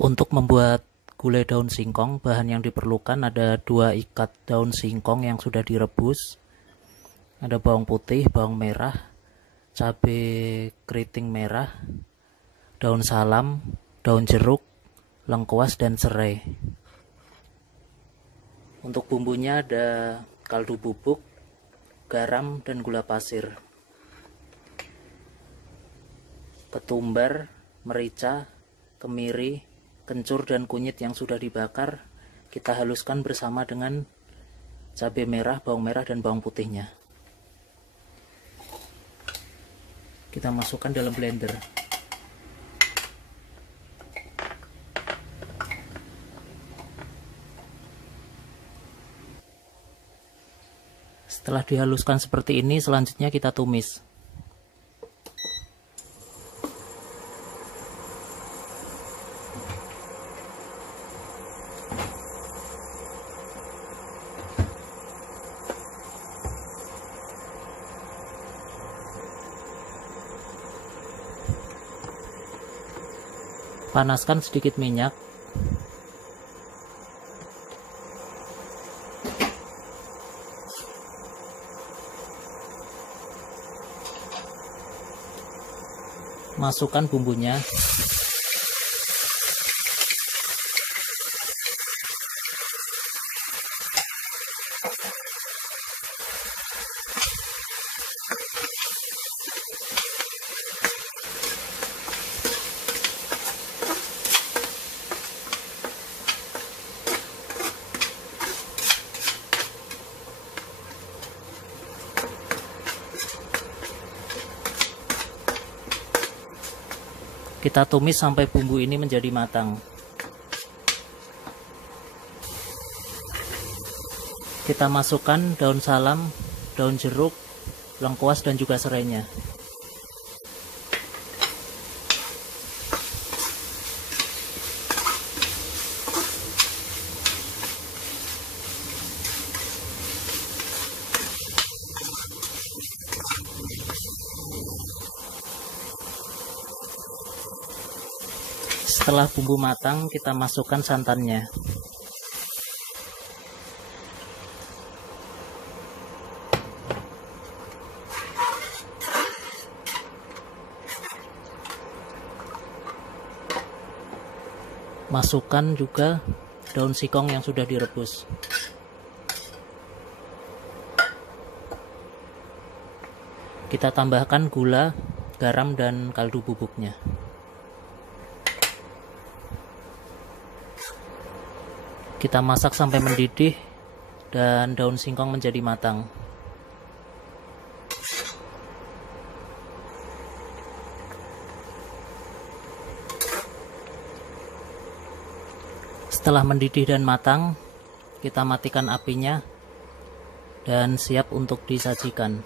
Untuk membuat gulai daun singkong, bahan yang diperlukan ada 2 ikat daun singkong yang sudah direbus, ada bawang putih, bawang merah, cabai keriting merah, daun salam, daun jeruk, lengkuas, dan serai. Untuk bumbunya ada kaldu bubuk, garam, dan gula pasir, ketumbar, merica, kemiri, kencur, dan kunyit yang sudah dibakar kita haluskan bersama dengan cabai merah, bawang merah, dan bawang putihnya. Kita masukkan dalam blender. Setelah dihaluskan seperti ini, selanjutnya kita tumis. Panaskan sedikit minyak. Masukkan bumbunya. Kita tumis sampai bumbu ini menjadi matang. Kita masukkan daun salam, daun jeruk, lengkuas, dan juga serainya. Setelah bumbu matang, kita masukkan santannya. Masukkan juga daun singkong yang sudah direbus. Kita tambahkan gula, garam, dan kaldu bubuknya. Kita masak sampai mendidih dan daun singkong menjadi matang. Setelah mendidih dan matang, kita matikan apinya dan siap untuk disajikan.